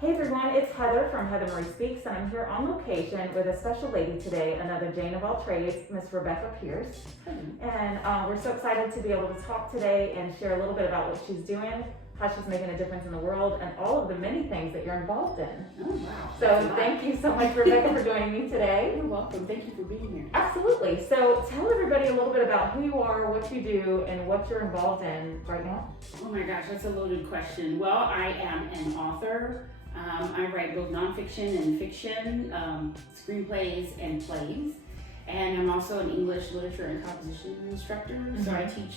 Hey everyone, it's Heather from Heather Marie Speaks, and I'm here on location with a special lady today, another Jane of all trades, Miss Rebekah Pierce. And we're so excited to be able to talk today and share a little bit about what she's doing, how she's making a difference in the world, and all of the many things that you're involved in. Oh, wow. So thank you so much, Rebekah, for joining me today. You're welcome. Thank you for being here. Absolutely. So tell everybody a little bit about who you are, what you do, and what you're involved in right now. Oh my gosh, that's a loaded question. Well, I am an author. I write both nonfiction and fiction, screenplays and plays. And I'm also an English literature and composition instructor. Mm-hmm. So I teach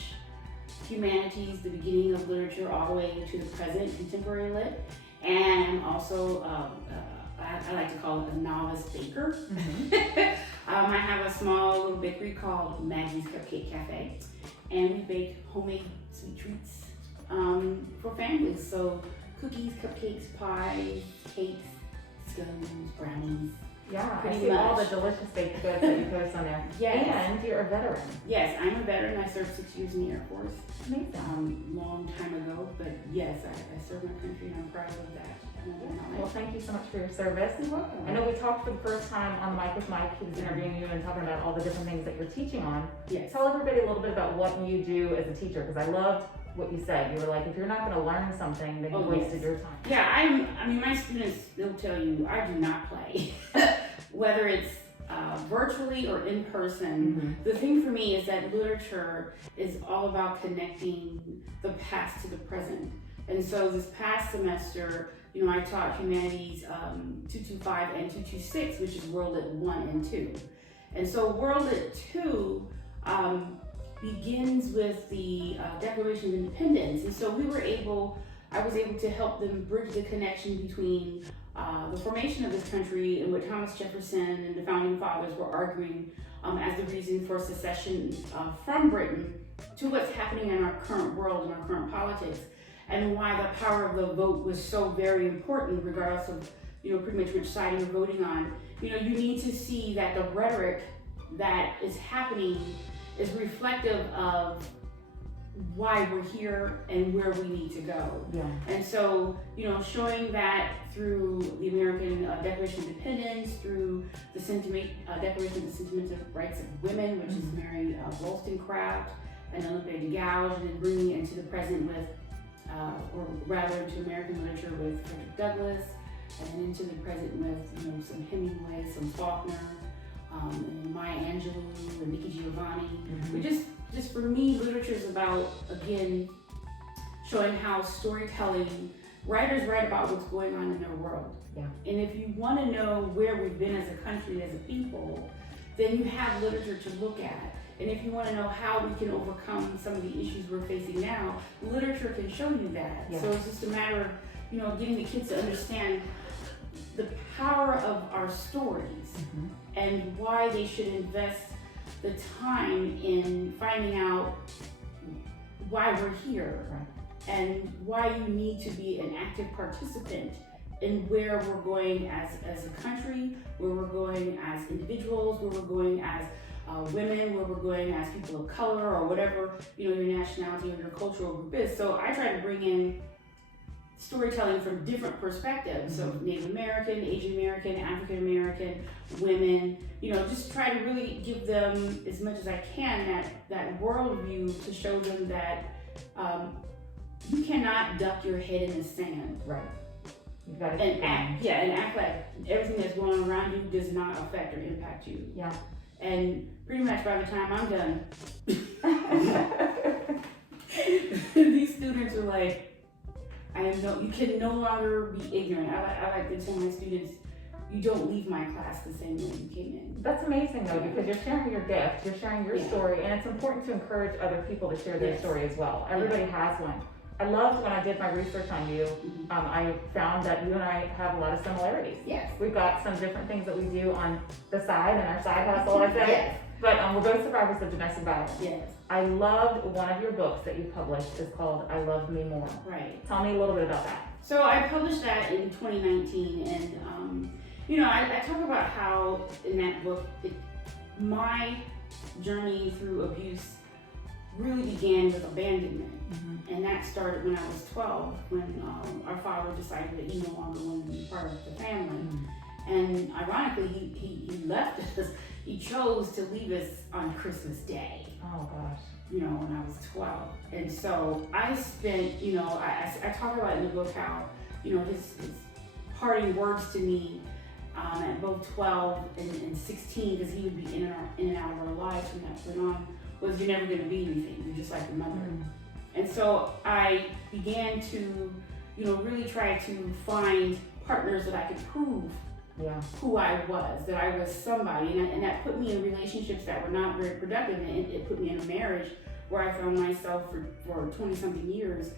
humanities, the beginning of literature, all the way to the present, contemporary lit. And I'm also, I like to call it a novice baker. Mm-hmm. I have a small little bakery called Maggie's Cupcake Cafe. And we bake homemade sweet treats for families. So cookies, cupcakes, pies, cakes, scones, brownies. Yeah, Pretty I see much. all the delicious baked goods that you post on there. Yes. And you're a veteran. Yes, I'm a veteran. I served 6 years in the Air Force. Amazing. Long time ago, but yes, I served my country and I'm proud of that. Well, thank you so much for your service. You're welcome. I know we talked for the first time on the mic with Mike. He was interviewing you and talking about all the different things that you're teaching on. Yes. Tell everybody a little bit about what you do as a teacher, because I loved what you said. You were like, if you're not going to learn something, then you wasted your time. Yeah, I mean, my students, they'll tell you, I do not play. Whether it's virtually or in person, the thing for me is that literature is all about connecting the past to the present. And so this past semester, you know, I taught humanities 225 and 226, which is World Lit 1 and 2. And so World Lit 2 begins with the Declaration of Independence. And so I was able to help them bridge the connection between the formation of this country and what Thomas Jefferson and the founding fathers were arguing as the reason for secession from Britain to what's happening in our current world and our current politics, and why the power of the vote was so very important regardless of, you know, pretty much which side you're voting on. You know, you need to see that the rhetoric that is happening is reflective of why we're here and where we need to go. Yeah. And so, you know, showing that through the American Declaration of Independence, through the Declaration of the Sentimental Rights of Women, which is Mary Wollstonecraft and Olympe de Gouges, and then bringing it into the present with, or rather into American literature with Frederick Douglass, and then into the present with, you know, some Hemingway, some Faulkner, and Maya Angelou and Nikki Giovanni. We just for me, literature is about, again, showing how storytelling, writers write about what's going on in their world. Yeah. And if you want to know where we've been as a country, as a people, then you have literature to look at. And if you want to know how we can overcome some of the issues we're facing now, literature can show you that. Yeah. So it's just a matter of, you know, getting the kids to understand the power of our stories and why they should invest the time in finding out why we're here, and why you need to be an active participant in where we're going as a country, where we're going as individuals, where we're going as women, where we're going as people of color, or whatever, you know, your nationality or your cultural group is. So I try to bring in storytelling from different perspectives. So Native American, Asian American, African American, women, you know, just try to really give them as much as I can that worldview to show them that you cannot duck your head in the sand. Right. You gotta act like everything that's going on around you does not affect or impact you. Yeah. And pretty much by the time I'm done, these students are like, you can no longer be ignorant. I like to tell my students, you don't leave my class the same way you came in. That's amazing though, because you're sharing your gift, you're sharing your story, and it's important to encourage other people to share their story as well. Everybody has one. I loved when I did my research on you, I found that you and I have a lot of similarities. Yes. We've got some different things that we do on the side, and our side hustle, I say. Yes. But we're both survivors of domestic violence. Yes. I loved one of your books that you published. It's called I Love Me More. Right. Tell me a little bit about that. So I published that in 2019, and you know, I talk about how in that book, my journey through abuse really began with abandonment. And that started when I was 12, when our father decided that he no longer wanted to be part of the family. And ironically, he left us. He chose to leave us on Christmas Day. Oh gosh. You know, when I was 12. And so I spent, you know, I talk about in the book how, you know, his parting words to me at both 12 and 16, because he would be in and out of our lives from that point on, was, you're never going to be anything. You're just like your mother. And so I began to, you know, really try to find partners that I could prove who I was, that I was somebody. And that put me in relationships that were not very productive. And it put me in a marriage where I found myself for 20-something years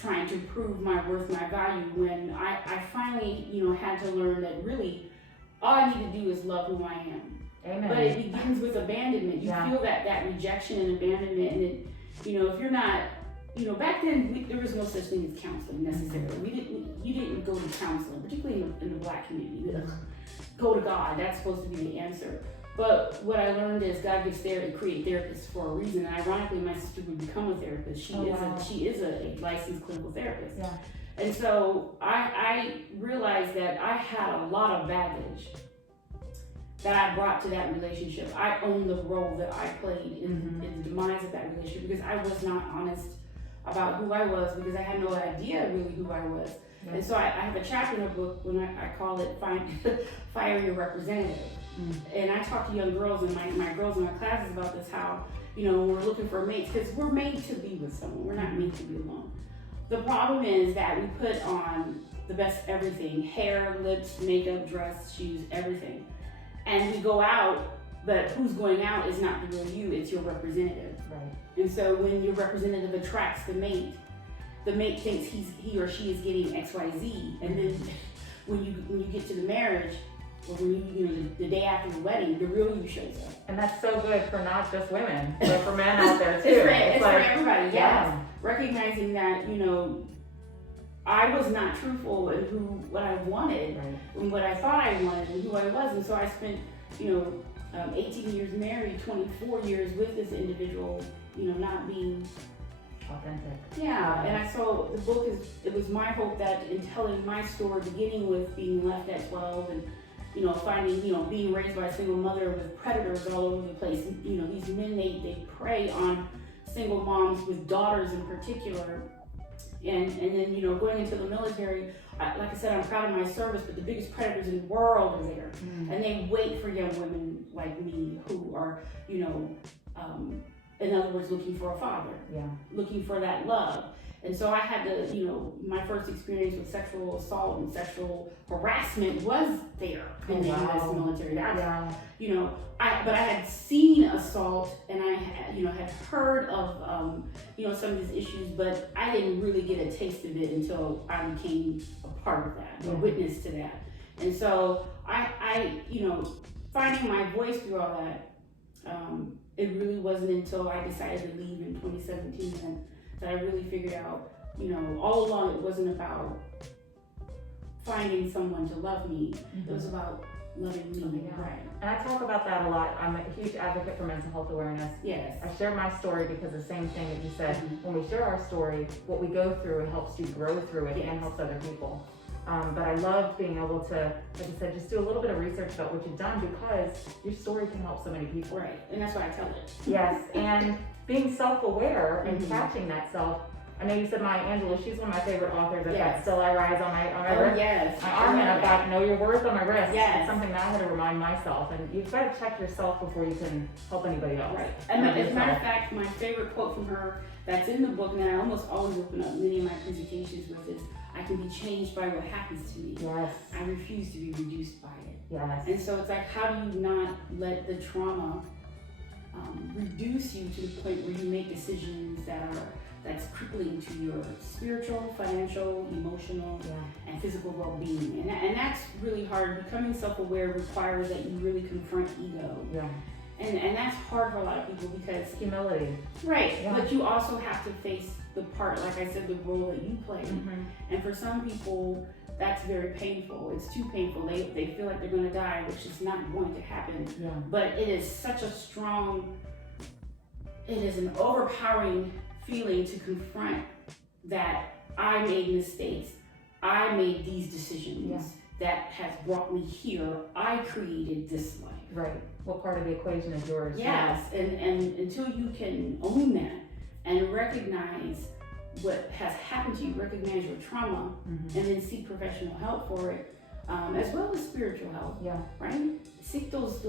trying to prove my worth, my value, when I finally, you know, had to learn that really all I need to do is love who I am. Amen. But it begins with abandonment. You feel that rejection and abandonment, and it, you know, if you're not, you know, back then there was no such thing as counseling necessarily. You didn't go to counseling, particularly in the Black community. Go to God. That's supposed to be the answer. But what I learned is God gives create therapists for a reason. And ironically, my sister would become a therapist. She is a licensed clinical therapist. And so I realized that I had a lot of baggage that I brought to that relationship. I owned the role that I played in the demise of that relationship, because I was not honest about who I was, because I had no idea really who I was. And so I have a chapter in the book when I call it Fire Your Representative. And I talk to young girls and my girls in my classes about this, how, you know, we're looking for mates, because we're made to be with someone. We're not made to be alone. The problem is that we put on the best everything: hair, lips, makeup, dress, shoes, everything. And we go out, but who's going out is not the real you, it's your representative. And so when your representative attracts the mate thinks he or she is getting XYZ. And then when you get to the marriage, or when you know, the day after the wedding, the real you shows up. And that's so good for not just women, but for men out there too. It's like, for everybody, yes. Recognizing that, you know, I was not truthful in what I wanted, and what I thought I wanted, and who I was. And so I spent, you know, 18 years married, 24 years with this individual, you know, not being authentic. And so the book it was my hope that in telling my story, beginning with being left at 12 and, you know, finding, you know, being raised by a single mother with predators all over the place. You know, these men, they prey on single moms with daughters in particular. And then, you know, going into the military, like I said, I'm proud of my service, but the biggest predators in the world are there. And they wait for young women like me who are, you know, in other words, looking for a father, looking for that love. And so I had to, you know, my first experience with sexual assault and sexual harassment was there in the U.S. military. You know, but I had seen assault, and I had, you know, had heard of, you know, some of these issues, but I didn't really get a taste of it until I became a part of that, a witness to that. And so I, you know, finding my voice through all that, it really wasn't until I decided to leave in 2017 that I really figured out, you know, all along it wasn't about finding someone to love me. It was about loving me. And I talk about that a lot. I'm a huge advocate for mental health awareness. I share my story because the same thing that you said, when we share our story, what we go through, it helps you grow through it and helps other people. But I loved being able to, like I said, just do a little bit of research about what you've done, because your story can help so many people. And that's why I tell it. And being self-aware and catching that self. I know you said Maya Angelou, she's one of my favorite authors. I've got Still I Rise on my wrist. My arm, and I've got Know Your Worth on my wrist. It's something that I had to remind myself. And you've got to check yourself before you can help anybody else. And as a matter of fact, my favorite quote from her that's in the book, and I almost always open up many of my presentations with, is, I can be changed by what happens to me. I refuse to be reduced by it. And so it's like, how do you not let the trauma reduce you to the point where you make decisions that's crippling to your spiritual, financial, emotional, and physical well-being. And that's really hard. Becoming self-aware requires that you really confront ego. And that's hard for a lot of people, because humility. But you also have to face the part, like I said, the role that you play. And for some people, that's very painful. It's too painful. They feel like they're going to die, which is not going to happen. But it is such a strong it is an overpowering feeling to confront that I made mistakes. I made these decisions that has brought me here. I created this life. Right. What part of the equation is yours? Yes, and until you can own that and recognize what has happened to you, recognize your trauma, and then seek professional help for it, as well as spiritual help. Yeah. Right? Seek those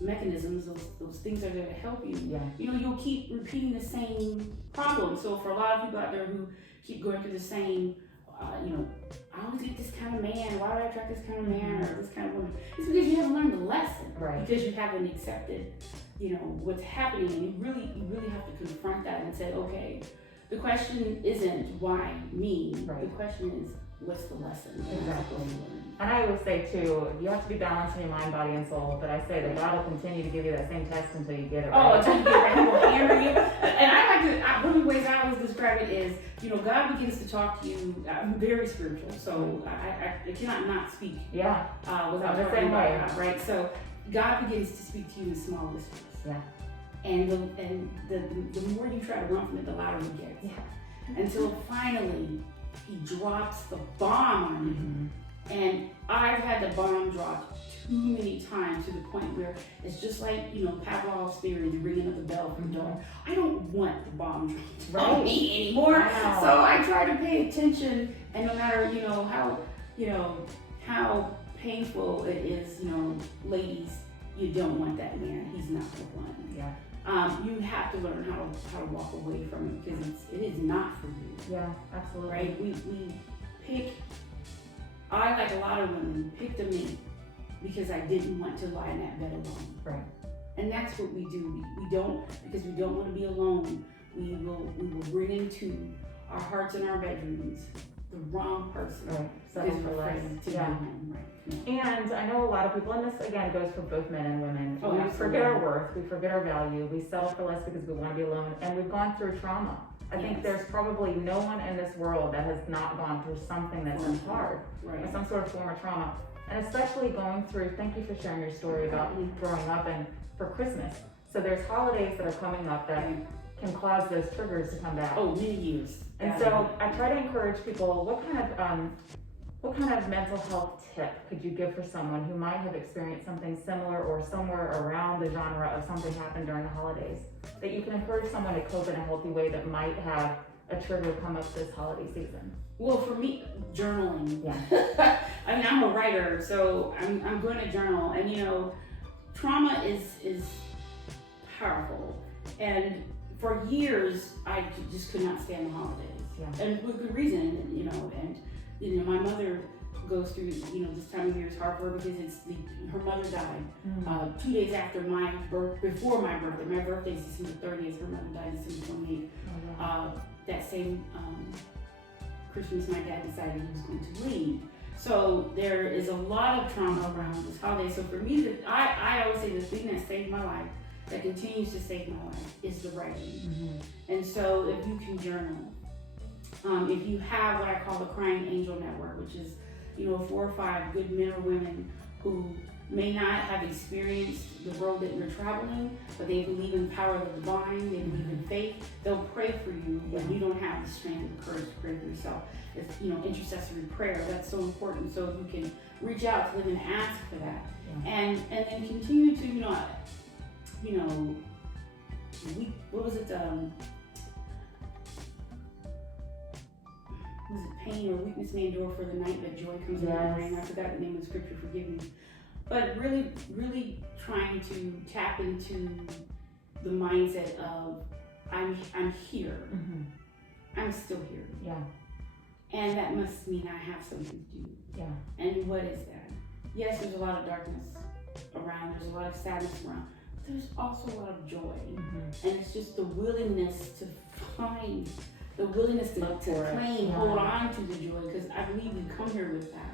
mechanisms, those things that are there to help you. Yeah. You know, you'll keep repeating the same problem. So for a lot of people out there who keep going through the same, I always get this kind of man. Why do I attract this kind of man or this kind of woman? It's because you haven't learned the lesson. Right. Because you haven't accepted, what's happening, and you really have to confront that and say, okay, the question isn't why me. Right. The question is, what's the lesson? Exactly. And I always say too, you have to be balanced in your mind, body, and soul. But I say that God will continue to give you that same test until you get it right. Oh, until you get it right, He will hammer you. And I like to. One of the ways I always describe it is, God begins to talk to you. I'm very spiritual, so I cannot not speak. Yeah. Without the talking same way. about God, right? So God begins to speak to you in small whispers. Yeah. And the more you try to run from it, the louder it gets. Yeah. Until finally He drops the bomb on you. And I've had the bomb dropped too many times to the point where it's just like, Pavlov's theory, the ringing of the bell for the dog. I don't want the bomb dropped on me anymore. Wow. So I try to pay attention, and no matter, how painful it is, ladies, you don't want that man. He's not the one. Yeah. You have to learn how to walk away from it because it is not for you. Yeah, absolutely. Right? We pick. I, like a lot of women, picked a mate because I didn't want to lie in that bed alone. Right. And that's what we do. We don't, because we don't want to be alone. We will bring into our hearts and our bedrooms the wrong person. Right. Because Settle for we're less. afraid to be Yeah. home. Right. Yeah. And I know a lot of people, and this again goes for both men and women, Oh, we absolutely. forget our worth, we forget our value, we settle for less because we want to be alone, and we've gone through trauma. I think there's probably no one in this world that has not gone through something that's been hard, or some sort of form of trauma. And especially going through, thank you for sharing your story about growing up and for Christmas. So there's holidays that are coming up that can cause those triggers to come back. Oh, many years. And so I try to encourage people, what kind of mental health tip could you give for someone who might have experienced something similar or somewhere around the genre of something happened during the holidays? That you can encourage someone to cope in a healthy way that might have a trigger come up this holiday season? Well, for me, journaling. Yeah. I mean, I'm a writer, so I'm going to journal. And trauma is powerful. And for years, I just could not stand the holidays. Yeah. And with good reason, and my mother goes through, this time of year is hard for her because her mother died 2 days after before my birthday. My birthday is December 30th, her mother died December 28th. Oh, wow. That same Christmas, my dad decided he was going to leave. So there is a lot of trauma around this holiday. So for me, I always say the thing that saved my life, that continues to save my life, is the writing. And so if you can journal, if you have what I call the Crying Angel Network, which is 4 or 5 good men or women who may not have experienced the road that you're traveling, but they believe in the power of the divine, they believe in faith, they'll pray for you when you don't have the strength and courage to pray for yourself. It's, intercessory prayer, that's so important. So you can reach out to them and ask for that. Yeah. And then continue to, what was it, was it pain or weakness may endure for the night, but joy comes in the morning? I forgot the name of the scripture, forgive me. But really, really trying to tap into the mindset of I'm here. I'm still here. Yeah. And that must mean I have something to do. Yeah. And what is that? Yes, there's a lot of darkness around, there's a lot of sadness around, but there's also a lot of joy. And it's just the willingness to find, the willingness to claim, hold on to the joy, because I believe we come here with that.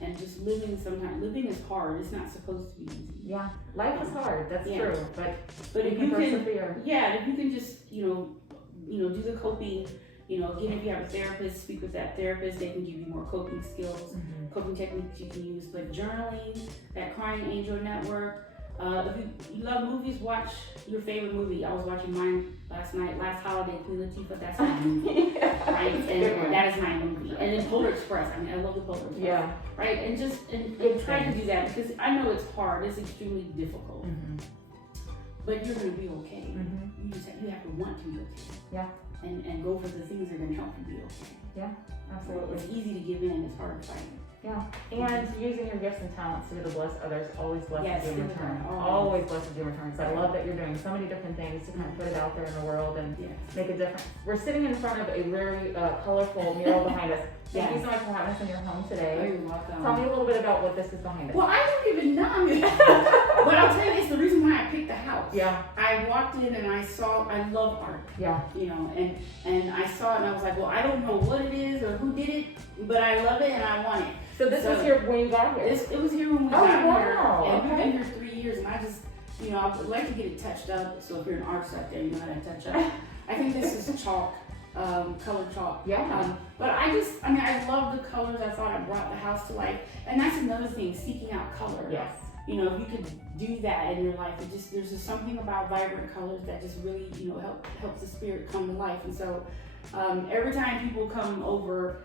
And just living is hard. It's not supposed to be easy. Yeah, life is hard. That's true. But if you can persevere. If you can just do the coping. Again, if you have a therapist, speak with that therapist. They can give you more coping skills, coping techniques you can use. But journaling, that Crying Angel Network, If you love movies, watch your favorite movie. I was watching mine last night, last holiday, Queen Latifah. That's my movie, right? And that is my movie. And then Polar Express. I mean, I love the Polar Express. Yeah. Right? And just and try to do that because I know it's hard. It's extremely difficult. Mm-hmm. But you're going to be okay. Mm-hmm. You have to want to be okay. Yeah. And go for the things that are going to help you be okay. Yeah, absolutely. It's easy to give in. It's hard to fight. Yeah, and using your gifts and talents to bless others, always blesses you in return. Always. Always blesses you in return. So I love that you're doing so many different things to kind of put it out there in the world and make a difference. We're sitting in front of a very colorful mural behind us. Thank you so much for having us in your home today. Oh, you're welcome. Tell me a little bit about what this is behind us. Well, I don't even know. But I'll tell you, it's the reason why I picked the house. Yeah. I walked in and I love art. Yeah. You know, and I saw it and I was like, well, I don't know what it is or who did it, but I love it and I want it. So this was here when you got here? It was here when we got here. And we've been here 3 years and I just, you know, I would like to get it touched up. So if you're an artist out there, you know how to touch up. I think this is chalk. Colored chalk. Yeah. But I love the colors. I thought I brought the house to life. And that's another thing, seeking out color. Yes. You know, if you could do that in your life, there's just something about vibrant colors that just really, you know, helps the spirit come to life. And so every time people come over,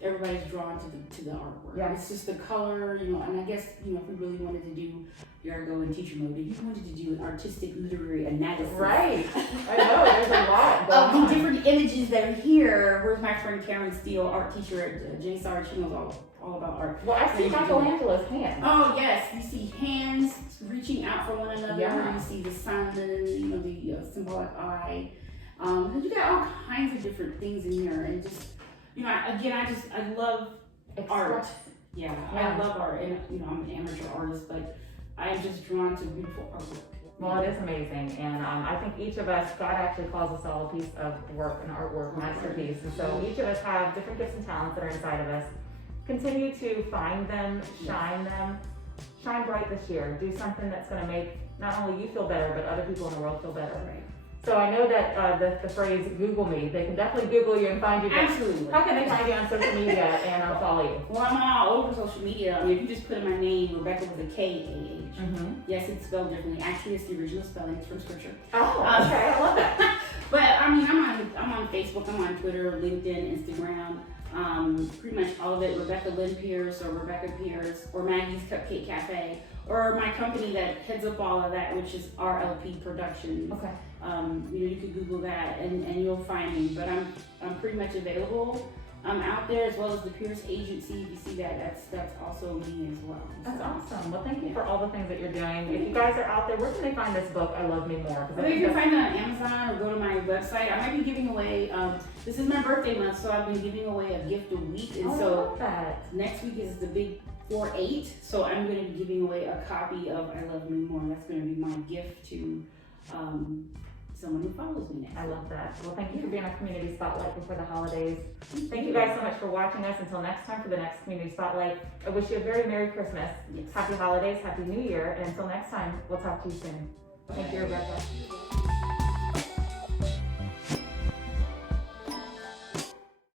everybody's drawn to the artwork. Yeah. It's just the color, you know, and I guess, you know, if we really wanted to do Yargo in teacher mode, if you wanted to do an artistic literary analysis. Right. I know, there's a lot of the different images that are here. Where's my friend Karen Steele, art teacher at JSAR? She knows all about art. Well, I see Michelangelo's hands. Oh, yes. You see hands reaching out for one another. Yeah. You see the sun, you know, the symbolic eye. You got all kinds of different things in here. And just, you know, I love art. Yeah, I love art. And, you know, I'm an amateur artist, but I am just drawn to beautiful artwork. Well, it is amazing, and I think each of us, God actually calls us all a piece of work, an artwork, masterpiece, and so each of us have different gifts and talents that are inside of us. Continue to find them, shine bright this year. Do something that's going to make not only you feel better, but other people in the world feel better. Right. So I know that the phrase Google me, they can definitely Google you and find you. Absolutely. How can they find you on social media and follow you? Well, I'm all over social media. I mean, if you just put in my name, Rebekah with a K-A-H. Mm-hmm. Yes, it's spelled differently. Actually, it's the original spelling. It's from scripture. Oh, okay. I love that. But I mean, I'm on Facebook. I'm on Twitter, LinkedIn, Instagram. Pretty much all of it. Rebekah Lynn Pierce or Rebekah Pierce or Maggie's Cupcake Cafe or my company that heads up all of that, which is RLP Productions. Okay. You know, you could Google that and you'll find me. But I'm pretty much available. I'm out there as well as the Pierce Agency. If you see that, that's also me as well. That's awesome. Well, thank you for all the things that you're doing. If you guys are out there, where can they find this book, I Love Me More? Well, you can find it on Amazon or go to my website. I might be giving away, this is my birthday month, so I've been giving away a gift a week. And I love that. Next week is the big 4/8, so I'm going to be giving away a copy of I Love Me More. That's going to be my gift to someone who follows me next. I love that. Well, thank you for being a Community Spotlight before the holidays. Thank you guys so much for watching us. Until next time for the next Community Spotlight, I wish you a very Merry Christmas, Happy Holidays, Happy New Year, and until next time, we'll talk to you soon. Thank you, Rebekah.